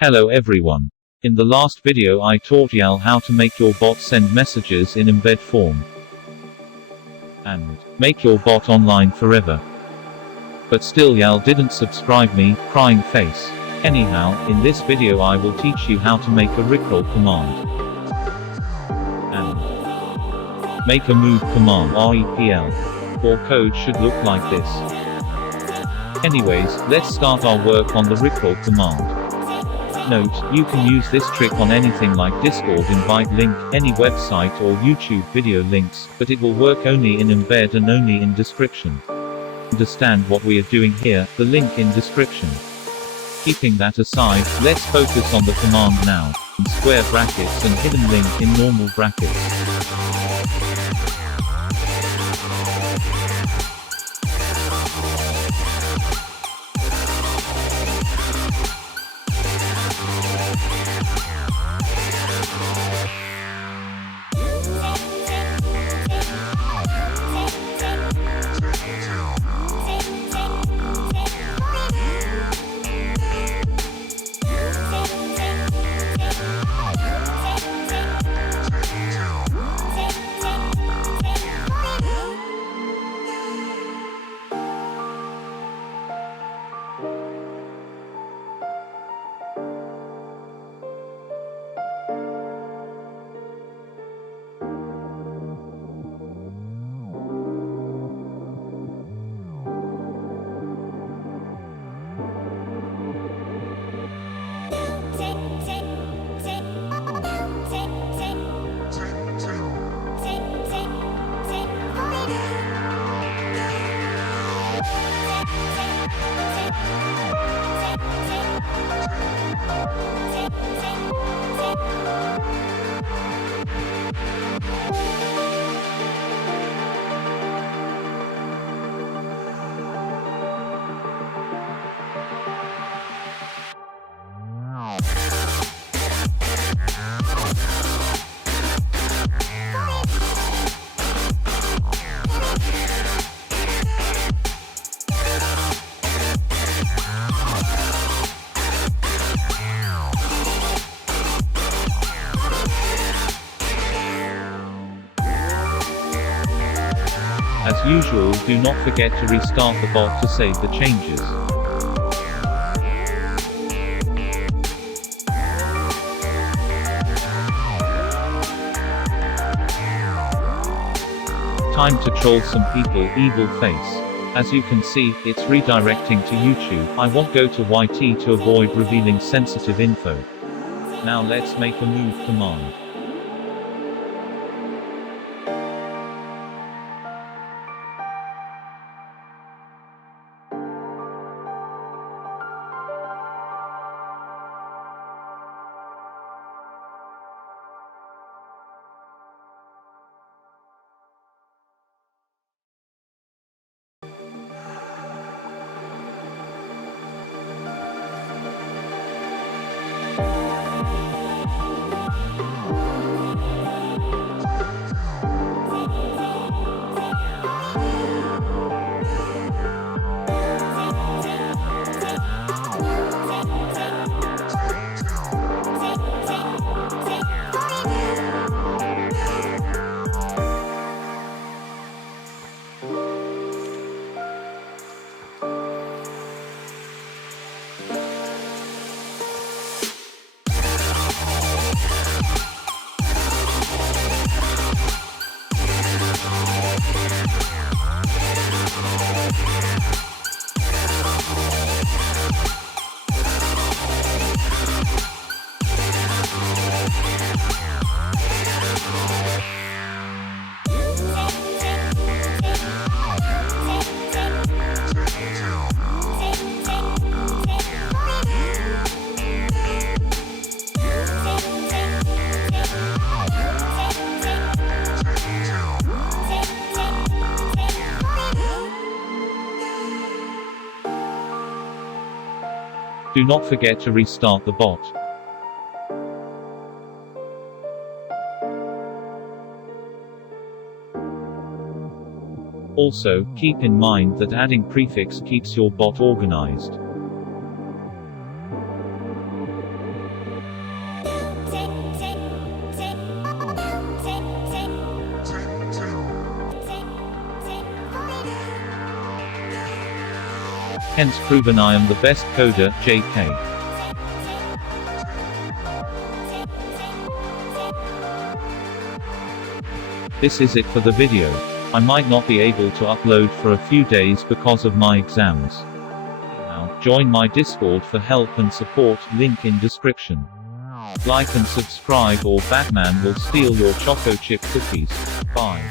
Hello everyone. In the last video I taught yall how to make your bot send messages in embed form and make your bot online forever. But still yall didn't subscribe me, crying face. Anyhow, in this video I will teach you how to make a rickroll command and make a move command REPL. Your code should look like this. Anyways, let's start our work on the rickroll command. Note, you can use this trick on anything like Discord invite link, any website or YouTube video links, but it will work only in embed and only in description. Understand what we are doing here, the link in description. Keeping that aside, let's focus on the command now. In square brackets and hidden link in normal brackets. As usual, do not forget to restart the bot to save the changes. Time to troll some people, evil face. As you can see, it's redirecting to YouTube. I won't go to YT to avoid revealing sensitive info. Now let's make a move command. Do not forget to restart the bot. Also, keep in mind that adding prefix keeps your bot organized. Hence proven I am the best coder, JK. This is it for the video. I might not be able to upload for a few days because of my exams. Now, join my Discord for help and support, link in description. Like and subscribe or Batman will steal your choco chip cookies. Bye.